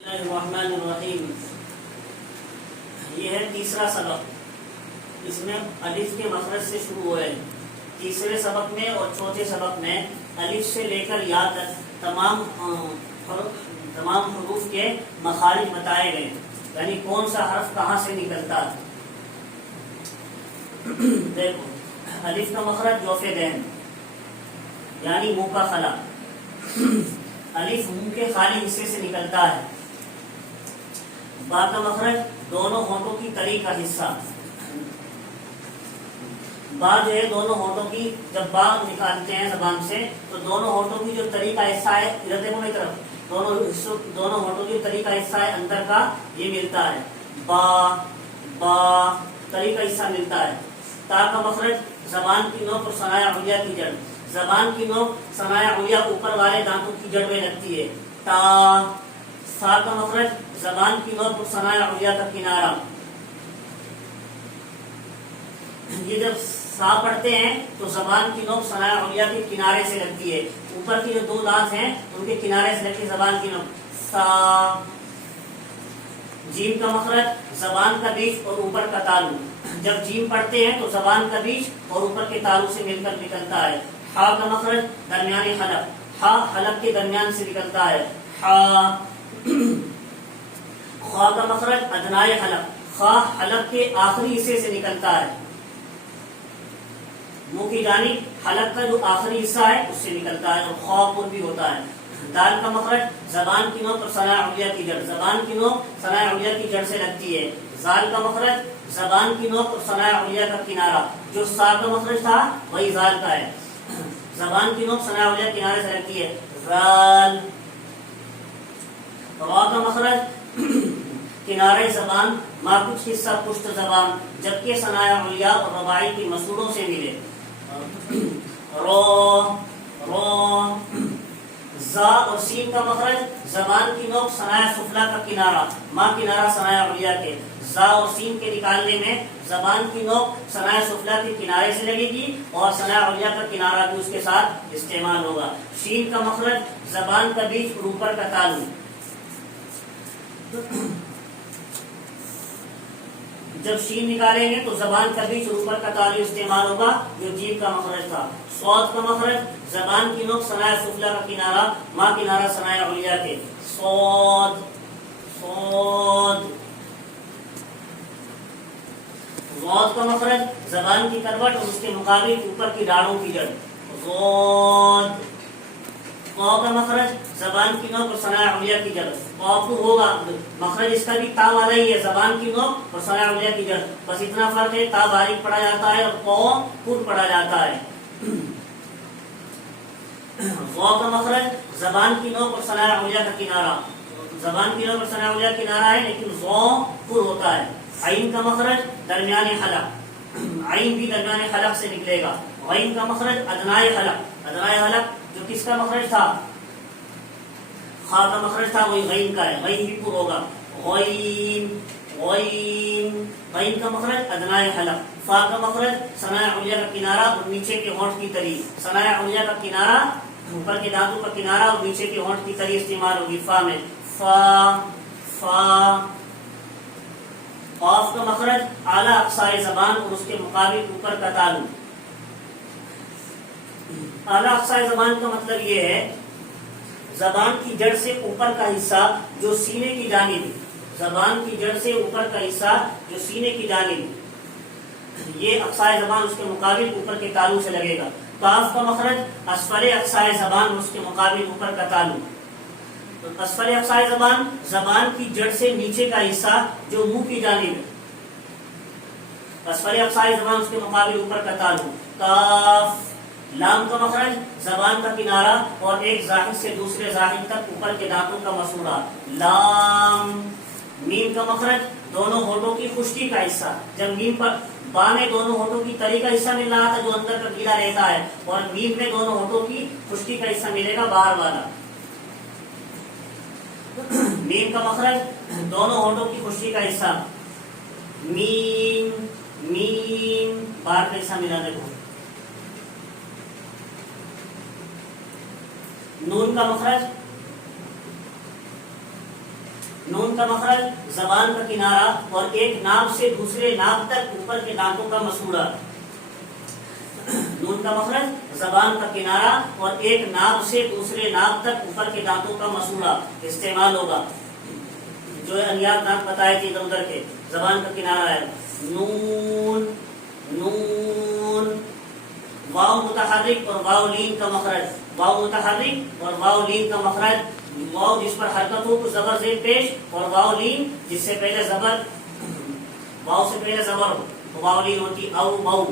الرحمن الرحیم، یہ ہے تیسرا سبق. اس میں الف کے مخرج سے شروع ہوئے. تیسرے سبق میں اور چوتھے سبق میں الف سے لے کر یا تک تمام حروف کے مخارج بتائے گئے، یعنی کون سا حرف کہاں سے نکلتا ہے. دیکھو، الف کا مخرج جوف بین یعنی منہ کا خلا. الف منہ کے خالی حصے سے نکلتا ہے. با کا مخرج دونوں ہونٹوں کی تلی کا حصہ. با جو ہے دونوں ہونٹوں کی، جب با نکالتے ہیں زبان سے تو دونوں ہونٹوں کی جو تلی کا حصہ ہے، ادھر دیکھو میری طرف، دونوں ہونٹوں کی تلی کا حصہ ہے اندر کا، یہ ملتا ہے. با با تلی کا حصہ ملتا ہے. تا کا مخرج زبان کی نوک اور ثنایا علیہ کی جڑ. زبان کی نوک ثنایا علیہ اوپر والے دانتوں کی جڑ میں لگتی ہے. تا. سا کا مخرج زبان کی نوک اور ثنایا علیہ کا کنارہ. یہ جب سا پڑھتے ہیں تو زبان کی نوک ثنایا علیہ کے کنارے سے لگتی ہے. اوپر کی جو دو دانت ہیں ان کے کنارے سے لگتی ہے زبان کی نوک. سا. جیم کا مخرج زبان کا بیچ اور اوپر کا تالو. جب جیم پڑھتے ہیں تو زبان کا بیچ اور اوپر کے تالو سے مل کر نکلتا ہے. ہا کا مخرج درمیانی حلق. ہا حلق کے درمیان سے نکلتا ہے. ہا. خا کا مخرج ادنائے حلق. خا حلق کے آخری حصے سے نکلتا ہے. منہ کی جانب حلق کا جو آخری حصہ ہے اس سے نکلتا ہے اور خا پر بھی ہوتا ہے. دال کا مخرج زبان کی نوک اور ثنایا علیہ کی جڑ. زبان کی نوک ثنایا علیہ کی جڑ سے لگتی ہے. زال کا مخرج زبان کی نوک اور ثنایا علیہ کا کنارہ. جو سا کا مخرج تھا وہی زال کا ہے. زبان کی نوک ثنایا علیہ کنارے سے لگتی ہے. زال. را کا مخرج کنارے زبان ما کچھ حصہ پشت زبان، جبکہ ثنایا علیہ اور رباعی کی مسوروں سے ملے. رو رو. زا اور سین کا مخرج زبان کی نوک ثنایا سفلا کا کنارہ، ما کنارہ ثنایا علیہ کے. زا اور سین کے نکالنے میں زبان کی نوک ثنایا سفلا کے کنارے سے لگے گی اور ثنایا علیہ کا کنارہ بھی اس کے ساتھ استعمال ہوگا. شین کا مخرج زبان کا بیچ اور اوپر کا تالو. جب شین نکالیں گے تو زبان کا بیچ اور اوپر کا تالو استعمال ہوگا جو جیم کا مخرج تھا. صاد کا مخرج زبان کی نوک ثنایا سفلا کا کنارہ، ما کنارہ ثنایا علیہ کے. صاد صاد. ضاد کا مخرج زبان کی کروٹ اور اس کے مقابل اوپر کی ڈاڑوں کی جڑ. ضاد. قا کا مخرج زبان کی نوک اور ثنایا علیہ کی جڑ. قاف ہوگا مخرج اس کا بھی تا والا ہی ہے، زبان کی نوک اور ثنایا علیہ کی جڑ، بس اتنا فرق ہے تا باریک پڑھا جاتا ہے اور قا پر پڑھا جاتا ہے. غا کا مخرج زبان کی نوک اور ثنایا علیہ کا کنارہ. زبان کی نوک اور ثنایا علیہ کا کنارہ ہے لیکن غا پر ہوتا ہے. عین کا مخرج درمیانی حلق. عین بھی درمیانی حلق سے نکلے گا. غین کا مخرج ادنائے حلق. ادنائے حلق جو کس کا مخرج تھا؟ خا کا مخرج تھا، وہی غین کا ہے، غین بھی پر ہوگا. غین غین. غین کا مخرج ادنائے حلق. فا کا مخرج ثنایا علیہ کا کنارہ اور نیچے کے ہونٹ کی تلی. ثنایا علیہ کا کنارہ اوپر کے دانتوں کا کنارہ اور نیچے کے ہونٹ کی تلی استعمال ہوگی فا میں. فا فا. قاف کا مخرج اعلیٰ اقصائے زبان اور اس کے مقابل اوپر کا تالو. اعلیٰ اقصائے زبان کا مطلب یہ ہے زبان کی جڑ سے اوپر کا حصہ جو سینے کی جانب، زبان کی جڑ سے اوپر کا حصہ جو سینے کی جانب، یہ اقصائے زبان اس کے مقابل اوپر کے تالو سے لگے گا. کاف کا مخرج اسفل اقصائے زبان اور اس کے مقابل اوپر کا تالو. اسفل اقصائے زبان زبان کی جڑ سے نیچے کا حصہ جو منہ کی جانب ہے. اسفل اقصائے زبان اس کے مقابل اوپر کا تالو. کاف. لام کا مخرج زبان کا کنارہ اور ایک زاحد سے دوسرے زاحد تک اوپر کے دانتوں کا مسورہ. لام. میم کا مخرج دونوں ہونٹوں کی خشکی کا حصہ. جب میم پر با میں دونوں ہونٹوں کی تلی کا حصہ مل رہا تھا جو اندر کا گیلا رہتا ہے، اور میم میں دونوں ہونٹوں کی خشکی کا حصہ ملے گا باہر والا. میم کا مخرج دونوں ہونٹوں کی خشکی کا حصہ. میم میم. باہر کا حصہ ملا دیکھو. نون کا مخرج نون کا مخرج زبان کا کنارہ اور ایک ناک سے دوسرے ناک تک اوپر کے دانتوں کا مسوڑا. نون کا مخرج زبان کا کنارہ اور ایک ناک سے دوسرے ناک تک اوپر کے دانتوں کا مسوڑا استعمال ہوگا. جو انیات دانت بتائے تھے ادھر ادھر کے, زبان کا کنارہ ہے نون نون. واو متحرک اور واو لین کا مخرج, واو متحرک اور واو لین کا مخرج, واو جس پر حرکت ہو تو زبر زیر پیش, اور واو لین جس سے پہلے زبر, واو سے پہلے زبر ہو تو واو لین ہوتی او بو.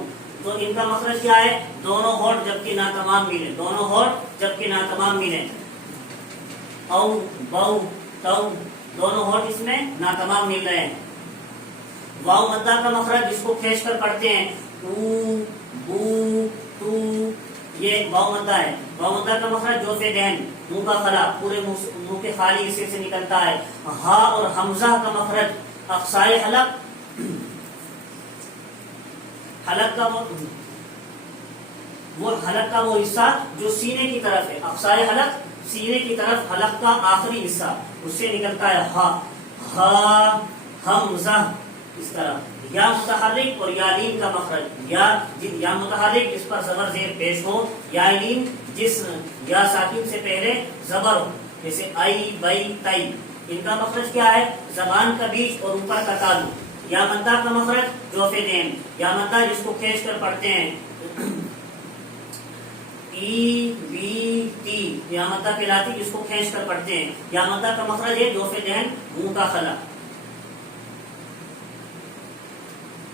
تو ان کا مخرج کیا ہے؟ دونوں ہونٹ جبکہ ناتمام ملیں, دونوں ہونٹ جبکہ ناتمام ملیں. او بو تو دونوں ہونٹ اس میں ناتمام مل رہے ہیں. واو مدہ کا مخرج جس کو کھینچ کر پڑھتے ہیں او بو تو, یہ واو مدہ ہے. واو مدہ کا مخرج جو سے دہن, منہ کا خلا, پورے منہ کے خالی حصے سے نکلتا ہے. ہا اور حمزہ کا مخرج اقصائے حلق, حلق کا وہ حلق کا وہ حصہ جو سینے کی طرف ہے, اقصائے حلق سینے کی طرف حلق کا آخری حصہ, اس سے نکلتا ہے ہا. ہا حمزہ اس طرح. یا متحرک اور یا لین کا مخرج, یا متحرک جس پر زبر زیر پیش ہو, یا لین جس یا ساکن سے پہلے زبر ہو, جیسے ائی بئی تئی. ان کا مخرج کیا ہے؟ زبان کا بیچ اور اوپر کا تالو. یا مدہ کا مخرج جوف دین, یا مدہ جس کو کھینچ کر پڑھتے ہیں ای وی تی, یا مدہ کہلاتی جس کو کھینچ کر پڑھتے ہیں. یا مدہ کا مخرج ہے جوف دین, منہ کا خلا.